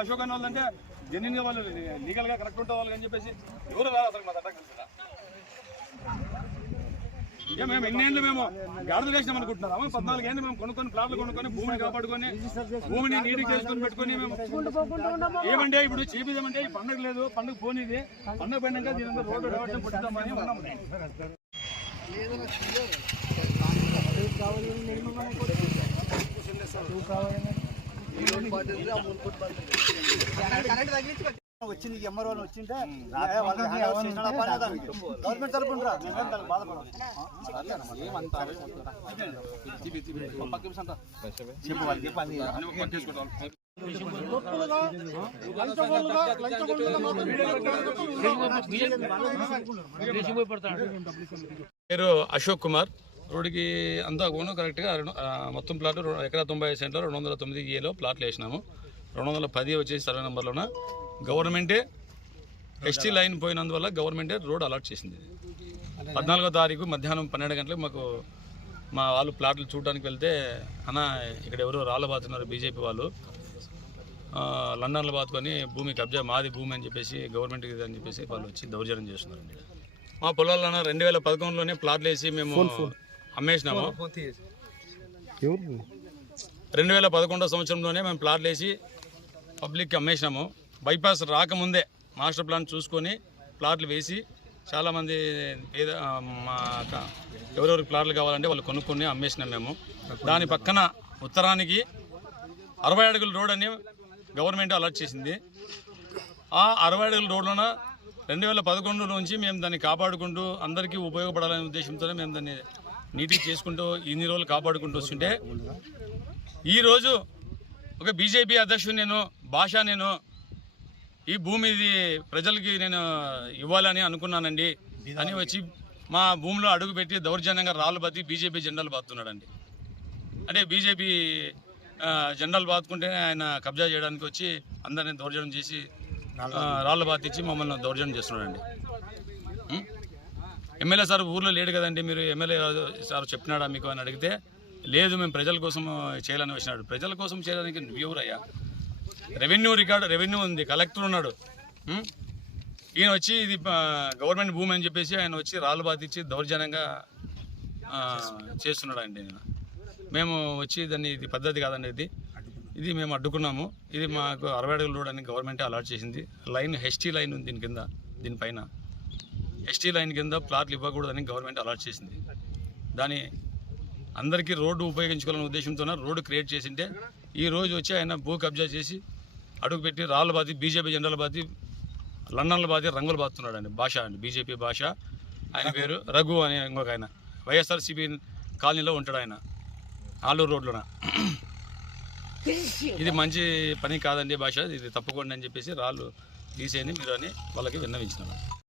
అశోక్ అన్న వాళ్ళంటే జెన్యున్ గా వాళ్ళు లీగల్ గా కరెక్ట్ ఉంటా వాళ్ళు అని చెప్పేసి ఎవరు రాదు అసలు మా దగ్గర కలిసిరా ఇంకా మేము ఎన్నేళ్ళు మేము గాడులు వేసినాం అనుకుంటున్నాము. 14 ఏళ్ళు మేము కొనుక్కొని ప్లాట్లు కొనుక్కొని భూమిని కాపాడుకొని భూమిని నీటికి చేసుకొని పెట్టుకొని మేము ఏమంటే ఇప్పుడు చేపిదామంటే ఈ పండుగ లేదు, పండుగ పోనీది, పండుగ పోయినాక దీని రోడ్డు డెవలప్మెంట్ పుట్టుతామని ఉన్నాము. వచ్చింది ఎంఆర్ఓ వచ్చింటే గవర్నమెంట్ తరపున పేరు అశోక్ కుమార్. రోడ్డుకి అంతా కూడా కరెక్ట్గా మొత్తం ప్లాట్ ఎకరా 90 సెంట్లో 209 ఏలో ప్లాట్లు వేసినాము. 210 వచ్చేసి సర్వే నెంబర్లోన గవర్నమెంటే ఎస్టీ లైన్ పోయినందువల్ల గవర్నమెంటే రోడ్ అలాట్ చేసింది. 14వ తారీఖు మధ్యాహ్నం 12 గంటలకు మాకు మా వాళ్ళు ప్లాట్లు చూడడానికి వెళ్తే అన్న ఇక్కడ ఎవరో రాళ్ళు బాతున్నారు బీజేపీ వాళ్ళు, లండన్లో బాతుకొని భూమి కబ్జా మాది భూమి అని చెప్పేసి గవర్నమెంట్కి అని చెప్పేసి వాళ్ళు వచ్చి దౌర్జన్యం చేస్తున్నారండి. మా పొలాల్లోన 2011లోనే ప్లాట్లు వేసి మేము అమ్మేసినాము. 2011 సంవత్సరంలోనే మేము ప్లాట్లు వేసి పబ్లిక్కి అమ్మేసినాము. బైపాస్ రాకముందే మాస్టర్ ప్లాన్ చూసుకొని ప్లాట్లు వేసి చాలామంది మా ఎవరెవరికి ప్లాట్లు కావాలంటే వాళ్ళు కొనుక్కొని అమ్మేసినాం మేము. దాని పక్కన ఉత్తరానికి 60 అడుగుల రోడ్ అని గవర్నమెంట్ అలాట్ చేసింది. ఆ 60 అడుగుల రోడ్లోన 2011 నుంచి మేము దాన్ని కాపాడుకుంటూ అందరికీ ఉపయోగపడాలనే ఉద్దేశంతోనే మేము దాన్ని నీట్గా చేసుకుంటూ ఇన్ని రోజులు కాపాడుకుంటూ వస్తుంటే ఈరోజు ఒక బీజేపీ అధ్యక్షుడు నేను ఈ భూమి ఇది ప్రజలకి నేను ఇవ్వాలని అనుకున్నానండి అని వచ్చి మా భూమిలో అడుగుపెట్టి దౌర్జన్యంగా రాళ్ళు బాతి బీజేపీ జెండాలు బాతున్నాడండి. అంటే బీజేపీ జెండాలు బాతుకుంటే ఆయన కబ్జా చేయడానికి వచ్చి అందరినీ దౌర్జన్యం చేసి రాళ్ళు బాతిచ్చి మమ్మల్ని దౌర్జన్యం చేస్తున్నాడండి. ఎమ్మెల్యే సార్ ఊర్లో లేడు కదండి, మీరు ఎమ్మెల్యే సార్ చెప్పినాడా మీకు అని అడిగితే లేదు మేము ప్రజల కోసం చేయాలని వచ్చినాడు. ప్రజల కోసం చేయడానికి ఎవరయ్యా? రెవెన్యూ ఉంది, కలెక్టర్ ఉన్నాడు. ఈయన వచ్చి ఇది గవర్నమెంట్ భూమి అని చెప్పేసి ఆయన వచ్చి రాళ్ళు బాతిచ్చి దౌర్జన్యంగా చేస్తున్నాడు అండి. మేము వచ్చి దాన్ని ఇది పద్ధతి కాదండి, ఇది మేము అడ్డుకున్నాము. ఇది మాకు 60 అడుగుల రోడ్ అని గవర్నమెంటే అలాట్ చేసింది. లైన్ ఎస్టీ లైన్ ఉంది దీని కింద, దీనిపైన ఎస్టీ లైన్ కింద ప్లాట్లు ఇవ్వకూడదని గవర్నమెంట్ అలాట్ చేసింది. దాని అందరికీ రోడ్డు ఉపయోగించుకోవాలనే ఉద్దేశంతో రోడ్డు క్రియేట్ చేసింటే ఈ రోజు వచ్చి ఆయన భూ కబ్జా చేసి అడుగుపెట్టి రాళ్ళు బాతి బీజేపీ జెండాలు బాతి లండన్లో బాతి రంగులు బాతున్నాడు అండి. భాష అండి, బీజేపీ భాష. ఆయన పేరు రఘు అని ఇంకొక ఆయన వైఎస్ఆర్సీపీ కాలనీలో ఉంటాడు ఆయన, ఆలూరు రోడ్లోన. ఇది మంచి పని కాదండి భాష, ఇది తప్పుకోండి అని చెప్పేసి రాళ్ళు తీసేయండి మీరు అని వాళ్ళకి విన్నవించినాడు.